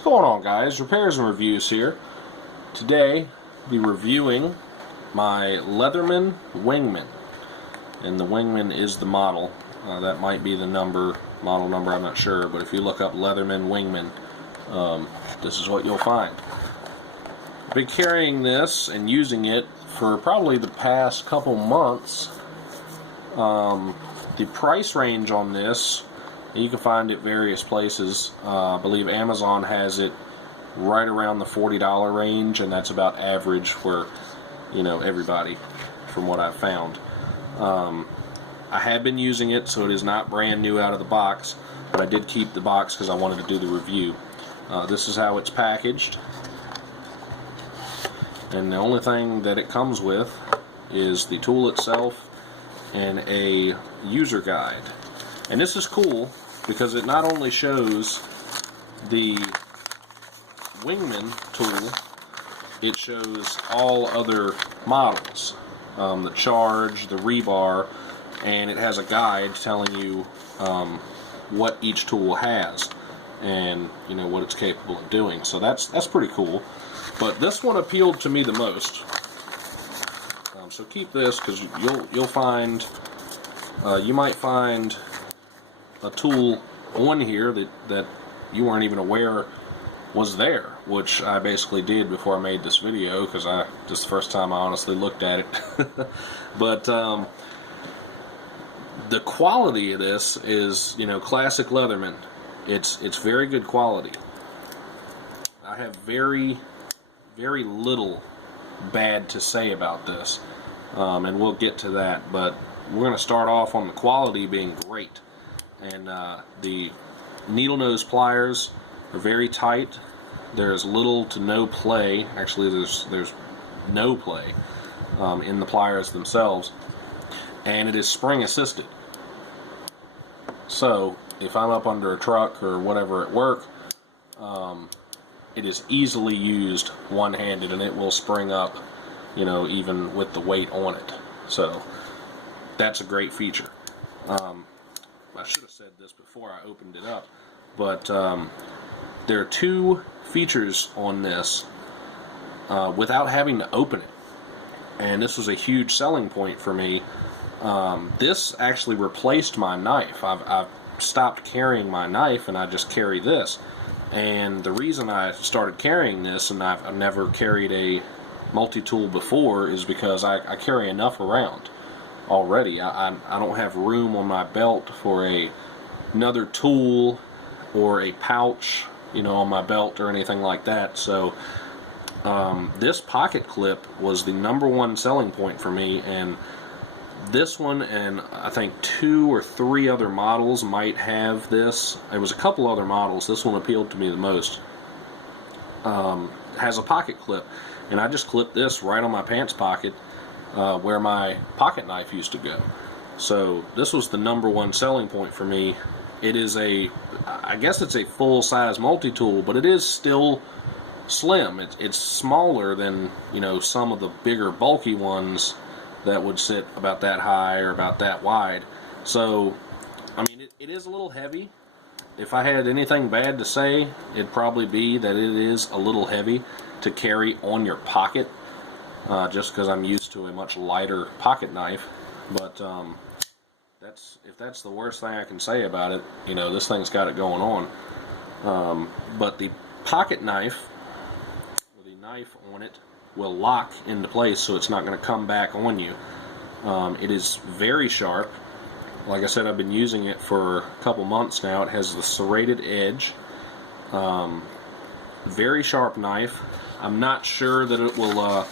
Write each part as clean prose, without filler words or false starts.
What's going on, guys? Repairs and reviews here. Today, I'll be reviewing my Leatherman Wingman. And the Wingman is the model. That might be the model number, I'm not sure. But if you look up Leatherman Wingman, this is what you'll find. I've been carrying this and using it for probably the past couple months. The price range on this, you can find it various places. I believe Amazon has it right around the $40 range, and that's about average for, everybody, from what I've found. I have been using it, so it is not brand new out of the box, but I did keep the box because I wanted to do the review. This is how it's packaged, and the only thing that it comes with is the tool itself and a user guide. And this is cool because it not only shows the Wingman tool, it shows all other models, the charge, the rebar, and it has a guide telling you what each tool has and what it's capable of doing. So that's pretty cool. But this one appealed to me the most. So keep this, because you'll find you might find a tool on here that you weren't even aware was there, which I basically did before I made this video, because this is the first time I honestly looked at it. But the quality of this is, classic Leatherman. It's very good quality. I have very, very little bad to say about this, and we'll get to that, but we're going to start off on the quality being great. And the needle nose pliers are very tight. There's little to no play. Actually, there's no play in the pliers themselves, and it is spring assisted. So if I'm up under a truck or whatever at work, it is easily used one-handed, and it will spring up, even with the weight on it. So that's a great feature. I should have said this before I opened it up, but there are two features on this without having to open it, and this was a huge selling point for me. This actually replaced my knife. I've stopped carrying my knife, and I just carry this. And the reason I started carrying this, and I've never carried a multi-tool before, is because I carry enough around already. I don't have room on my belt for another tool or a pouch, on my belt or anything like that. So this pocket clip was the #1 selling point for me, and this one, and I think 2 or 3 other models might have this. There was a couple other models. This one appealed to me the most. Has a pocket clip, and I just clipped this right on my pants pocket where my pocket knife used to go. So this was the #1 selling point for me. It is I guess it's a full-size multi-tool, but it is still slim. It's smaller than some of the bigger bulky ones that would sit about that high or about that wide. So I mean, it is a little heavy. If I had anything bad to say, it'd probably be that it is a little heavy to carry on your pocket, just because I'm used to a much lighter pocket knife. But if that's the worst thing I can say about it, this thing's got it going on. But the pocket knife, with the knife on it, will lock into place, so it's not going to come back on you. It is very sharp. Like I said, I've been using it for a couple months now. It has the serrated edge. Very sharp knife. I'm not sure that it will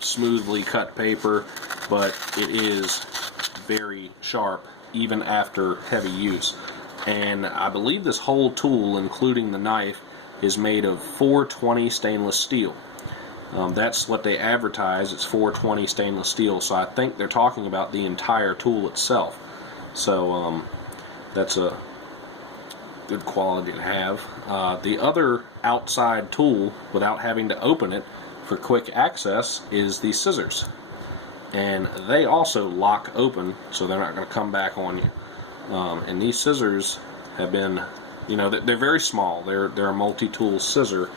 smoothly cut paper, but it is very sharp even after heavy use. And I believe this whole tool, including the knife, is made of 420 stainless steel. That's what they advertise. It's 420 stainless steel, so I think they're talking about the entire tool itself. So that's a good quality to have. The other outside tool, without having to open it for quick access, is the scissors. And they also lock open, so they're not going to come back on you. And these scissors have been You know, they're very small. They're a multi-tool scissor.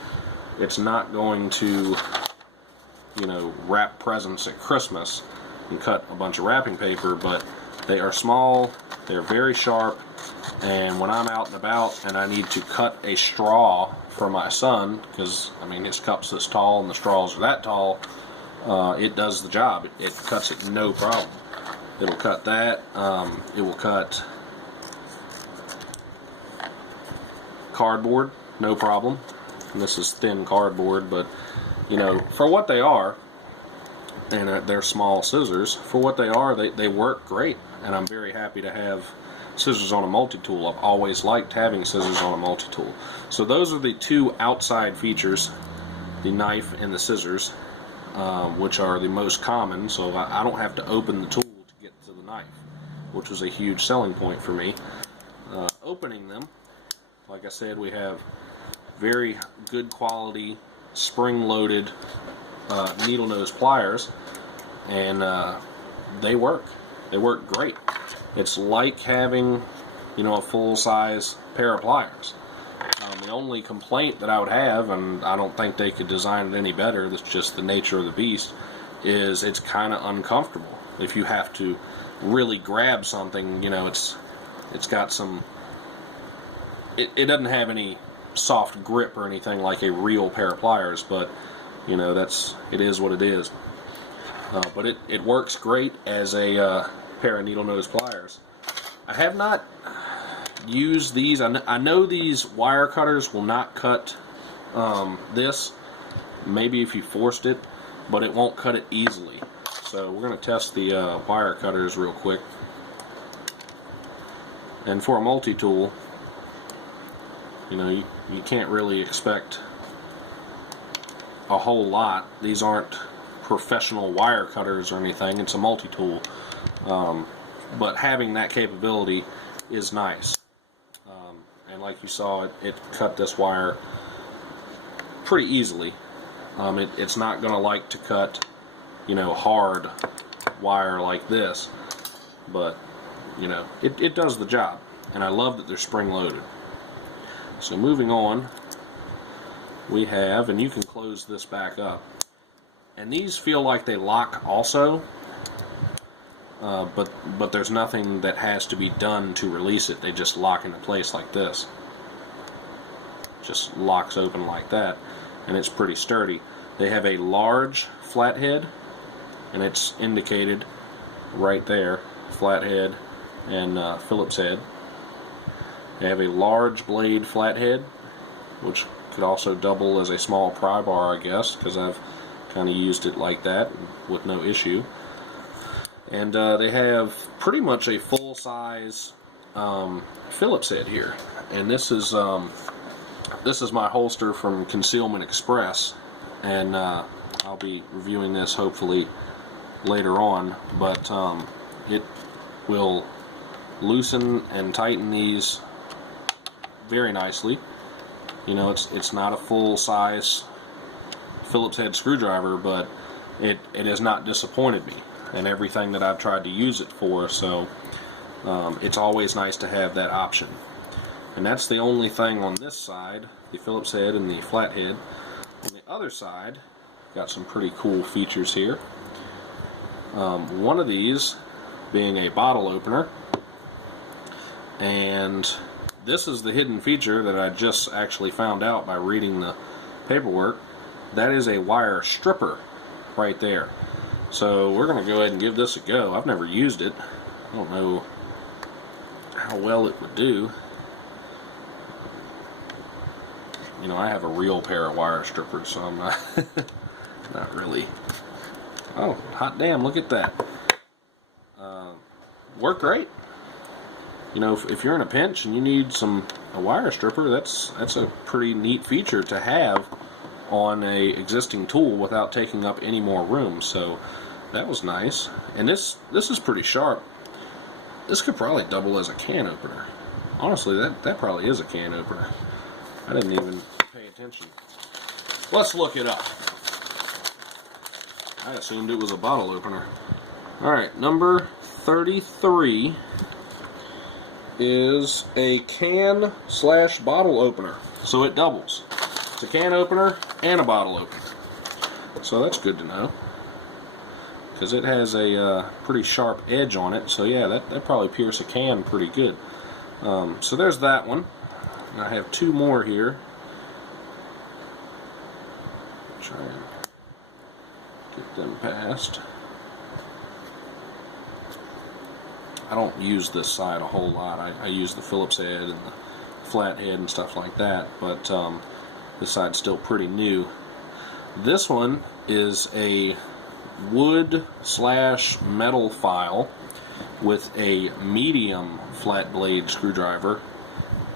It's not going to, you know, wrap presents at Christmas and cut a bunch of wrapping paper, but they are small, they're very sharp, and when I'm out and about and I need to cut a straw for my son, because, I mean, his cup's this tall and the straws are that tall, it does the job. It cuts it no problem. It'll cut that. It will cut cardboard, no problem. And this is thin cardboard, but, you know, for what they are, and they're small scissors, for what they are, they work great. And I'm very happy to have scissors on a multi-tool. I've always liked having scissors on a multi-tool. So those are the two outside features, the knife and the scissors, which are the most common, so I don't have to open the tool to get to the knife, which was a huge selling point for me. Opening them, like I said, we have very good quality spring-loaded needle nose pliers, and they work. They work great. It's like having, you know, a full-size pair of pliers. The only complaint that I would have, and I don't think they could design it any better, that's just the nature of the beast, is it's kind of uncomfortable. If you have to really grab something, you know, it's got some, it doesn't have any soft grip or anything like a real pair of pliers, but, you know, it is what it is. But it works great as a pair of needle nose pliers. I have not use these. I know these wire cutters will not cut this, maybe if you forced it, but it won't cut it easily. So we're going to test the wire cutters real quick. And for a multi-tool, you know, you can't really expect a whole lot. These aren't professional wire cutters or anything. It's a multi-tool, but having that capability is nice. And like you saw, it cut this wire pretty easily. It's not going to like to cut, you know, hard wire like this, but, you know, it does the job. And I love that they're spring-loaded. So moving on, we have, and you can close this back up, and these feel like they lock also, but there's nothing that has to be done to release it. They just lock into place like this. Just locks open like that, and it's pretty sturdy. They have a large flathead, and it's indicated right there, flathead and Phillips head. They have a large blade flathead, which could also double as a small pry bar, I guess, because I've kind of used it like that with no issue. And they have pretty much a full-size Phillips head here, and this is my holster from Concealment Express, and I'll be reviewing this hopefully later on, but it will loosen and tighten these very nicely. You know, it's not a full-size Phillips head screwdriver, but it has not disappointed me and everything that I've tried to use it for, so it's always nice to have that option. And that's the only thing on this side, the Phillips head and the flathead. On the other side, got some pretty cool features here. One of these being a bottle opener, and this is the hidden feature that I just actually found out by reading the paperwork. That is a wire stripper right there. So we're going to go ahead and give this a go. I've never used it. I don't know how well it would do. You know, I have a real pair of wire strippers, so I'm not really. Oh, hot damn, look at that. Work great. You know, if you're in a pinch and you need a wire stripper, that's a pretty neat feature to have on a existing tool without taking up any more room. So that was nice. And this is pretty sharp. This could probably double as a can opener. Honestly, that probably is a can opener. I didn't even pay attention. Let's look it up. I assumed it was a bottle opener. Alright, number 33 is a can / bottle opener. So it doubles. It's a can opener and a bottle opener. So that's good to know, because it has a pretty sharp edge on it. So yeah, that probably pierce a can pretty good. So there's that one. And I have two more here. Try and get them past. I don't use this side a whole lot. I use the Phillips head and the flat head and stuff like that, but this side's still pretty new. This one is a wood / metal file with a medium flat blade screwdriver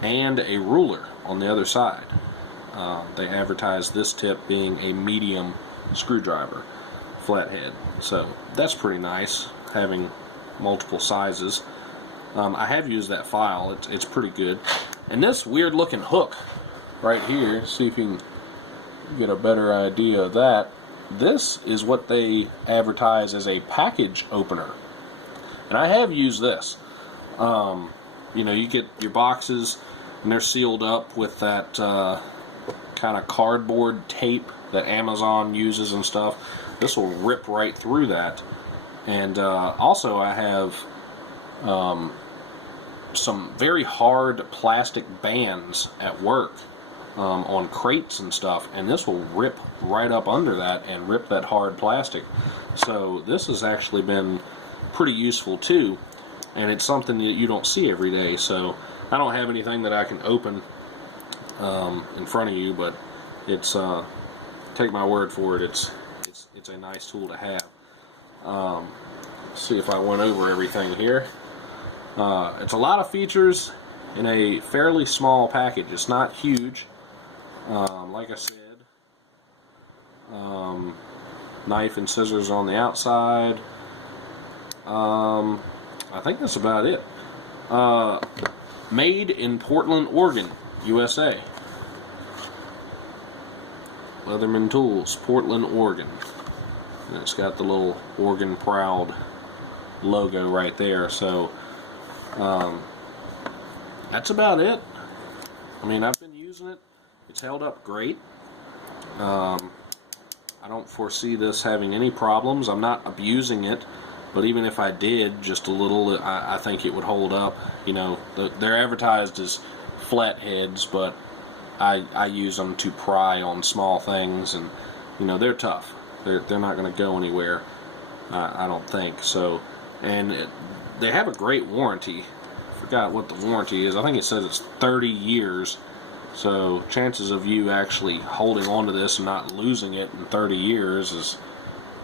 and a ruler on the other side. They advertise this tip being a medium screwdriver flathead, so that's pretty nice, having multiple sizes. I have used that file. It's pretty good. And this weird looking hook right here, see if you can get a better idea of that. This is what they advertise as a package opener, and I have used this. You know, you get your boxes and they're sealed up with that kind of cardboard tape that Amazon uses and stuff. This will rip right through that. And also I have some very hard plastic bands at work on crates and stuff, and this will rip right up under that and rip that hard plastic. So this has actually been pretty useful too, and it's something that you don't see every day. So I don't have anything that I can open in front of you, but it's take my word for it, it's a nice tool to have. See if I went over everything here. It's a lot of features in a fairly small package. It's not huge. Like I said, knife and scissors on the outside. I think that's about it. Made in Portland, Oregon, USA. Leatherman Tools, Portland, Oregon. And it's got the little Oregon Proud logo right there. So that's about it. I mean, I've been using it. It's held up great. I don't foresee this having any problems. I'm not abusing it, but even if I did just a little, I think it would hold up. You know, they're advertised as flat heads, but I use them to pry on small things, and you know, they're tough. They're not going to go anywhere, I don't think. So, and they have a great warranty. I forgot what the warranty is. I think it says it's 30 years. So chances of you actually holding on to this and not losing it in 30 years is,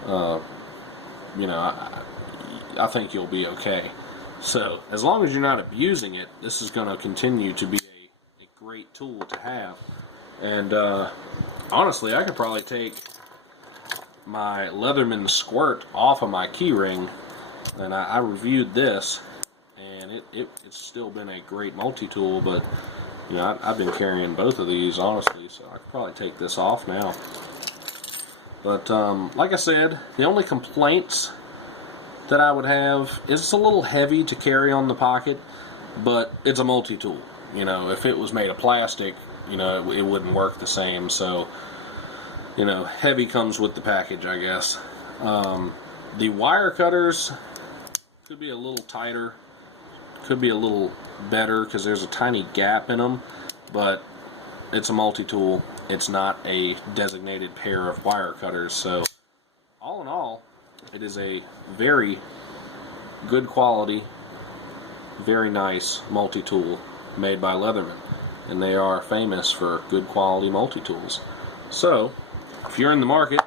you know, I think you'll be okay. So as long as you're not abusing it, this is going to continue to be a great tool to have. And honestly, I could probably take my Leatherman Squirt off of my keyring, and I reviewed this, and it's still been a great multi-tool, but you know, I've been carrying both of these, honestly, so I could probably take this off now. But like I said, the only complaints that I would have is it's a little heavy to carry on the pocket, but it's a multi-tool. You know, if it was made of plastic, you know, it wouldn't work the same. So, you know, heavy comes with the package, I guess. The wire cutters could be a little tighter, could be a little better because there's a tiny gap in them, but it's a multi-tool. It's not a designated pair of wire cutters. So all in all, it is a very good quality, very nice multi-tool made by Leatherman, and they are famous for good quality multi-tools. So if you're in the market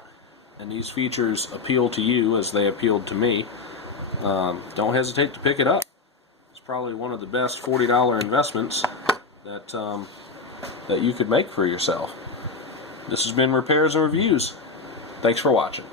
and these features appeal to you as they appealed to me, don't hesitate to pick it up. It's probably one of the best $40 investments that you could make for yourself. This has been Repairs and Reviews. Thanks for watching.